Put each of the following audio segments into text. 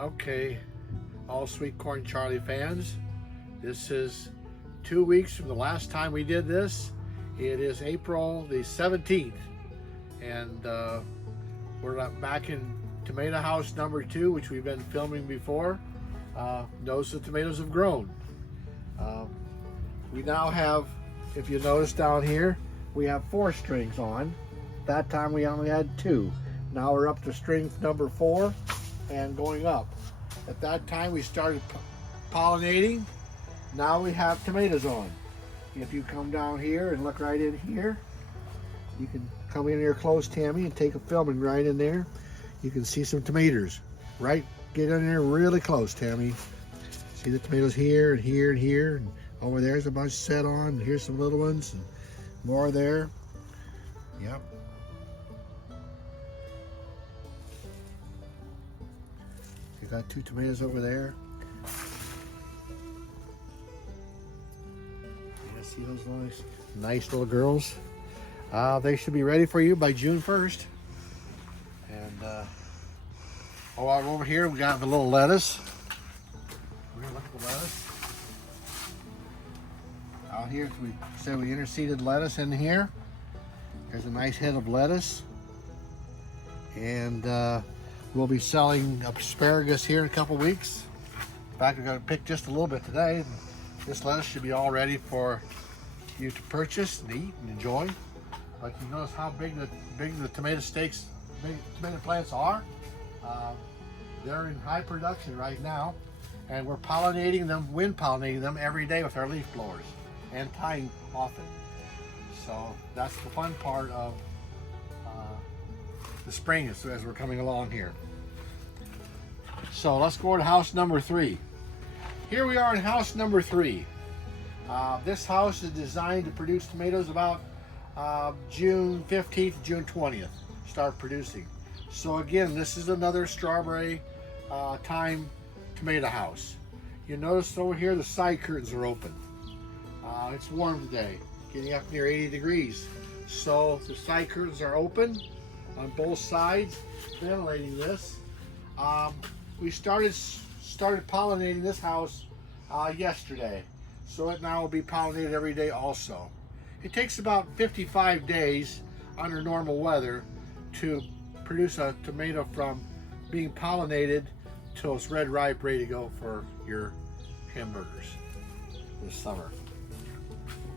Okay, all Sweet Corn Charlie fans, this is 2 weeks from the last time we did this. It is April the 17th, and we're back in Tomato House number 2, which we've been filming before. Notice the tomatoes have grown. We now have, if you notice down here, we have 4 strings on. That time we only had 2. Now we're up to string number 4 and going up. At that time we started pollinating. Now we have tomatoes on. If you come down here and look right in here, you can come in here close, Tammy, and take a filming right in there. You can see some tomatoes. Right, get in there really close, Tammy. See the tomatoes here and here and here. And over there's a bunch set on. And here's some little ones and more there. Yep. You got 2 tomatoes over there. Yeah, see those nice little girls? They should be ready for you by June 1st. And over here we got the little lettuce. We're gonna look at the lettuce. Out here, we said we interseeded lettuce in here. There's a nice head of lettuce. And we'll be selling asparagus here in a couple weeks. In fact, we're going to pick just a little bit today. This lettuce should be all ready for you to purchase and eat and enjoy. But you notice how big the tomato tomato plants are. They're in high production right now, and we're pollinating them, wind pollinating them every day with our leaf blowers and tying often. So that's the fun part of the spring as we're coming along here. So let's go to house number 3. Here we are in house number 3. This house is designed to produce tomatoes about June 15th, June 20th, start producing. So again, this is another strawberry time tomato house. You notice over here the side curtains are open. It's warm today, getting up near 80 degrees. So the side curtains are open on both sides, ventilating this. We started pollinating this house yesterday, so it now will be pollinated every day also. It takes about 55 days under normal weather to produce a tomato from being pollinated till it's red ripe, ready to go for your hamburgers this summer.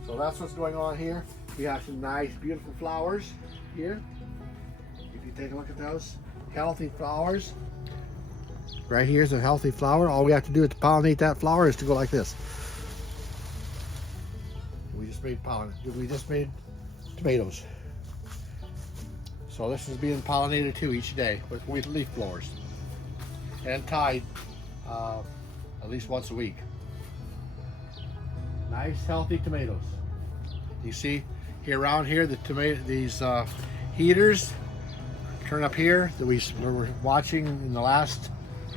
So that's what's going on here. We have some nice, beautiful flowers here. If you take a look at those healthy flowers, right here is a healthy flower. All we have to do to pollinate that flower is to go like this. We just made tomatoes. So this is being pollinated too each day with leaf blowers and tied at least once a week. Nice healthy tomatoes. You see here around here these heaters turn up here that we were watching in the last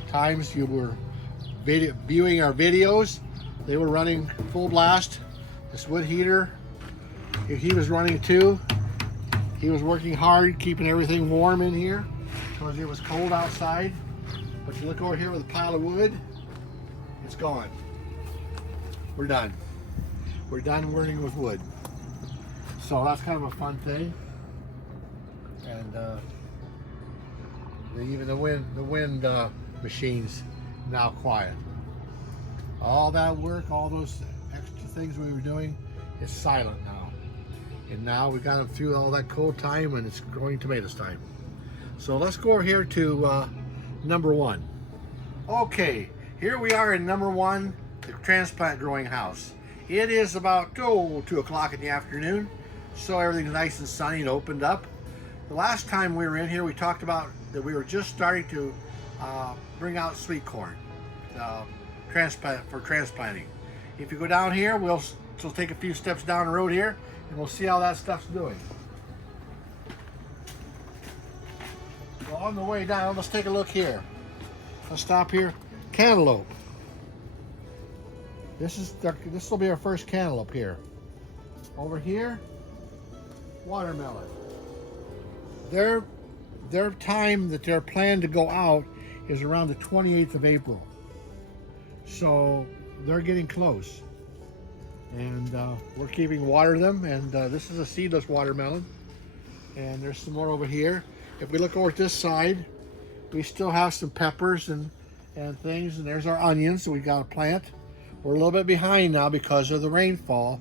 times you were viewing our videos. They were running full blast. This wood heater, he was running too. He was working hard keeping everything warm in here because it was cold outside. But you look over here with a pile of wood, it's gone. We're done. We're done working with wood. So that's kind of a fun thing. And even the wind machines now quiet. All that work, all those extra things we were doing is silent now. And now we got them through all that cold time and it's growing tomatoes time. So let's go over here to number 1. Okay, here we are in number 1, the transplant growing house. It is about 2 o'clock in the afternoon, so everything's nice and sunny and opened up. The last time we were in here, we talked about that we were just starting to bring out sweet corn for transplanting. If you go down here, we'll take a few steps down the road here, and we'll see how that stuff's doing. So on the way down, let's take a look here. Let's stop here. Cantaloupe. This will be our first cantaloupe here. Over here, watermelon. Their time that they're planned to go out is around the 28th of April. So they're getting close. And we're keeping water them, and this is a seedless watermelon. And there's some more over here. If we look over at this side, we still have some peppers and things, and there's our onions that we got to plant. We're a little bit behind now because of the rainfall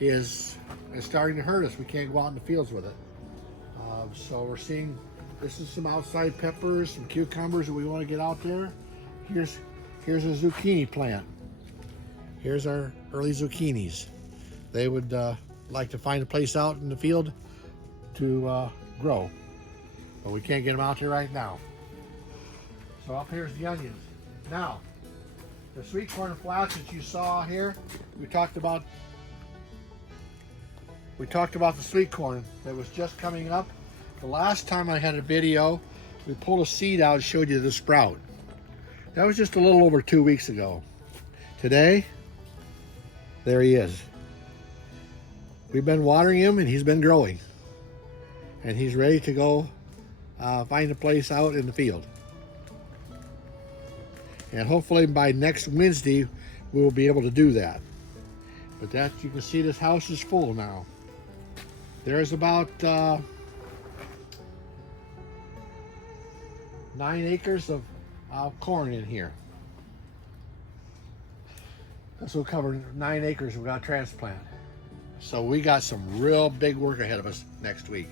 is starting to hurt us. We can't go out in the fields with it. So we're seeing, this is some outside peppers, some cucumbers that we want to get out there. Here's a zucchini plant. Here's our early zucchinis. They would like to find a place out in the field to grow, but we can't get them out there right now. So up here's the onions. Now, the sweet corn and flats that you saw here, we talked about the sweet corn that was just coming up. The last time I had a video, we pulled a seed out and showed you the sprout. That was just a little over 2 weeks ago. Today, there he is. We've been watering him and he's been growing. And he's ready to go find a place out in the field. And hopefully by next Wednesday, we will be able to do that. But that, you can see this house is full now. There's about 9 acres of corn in here. This will cover 9 acres we got to transplant. So we got some real big work ahead of us next week.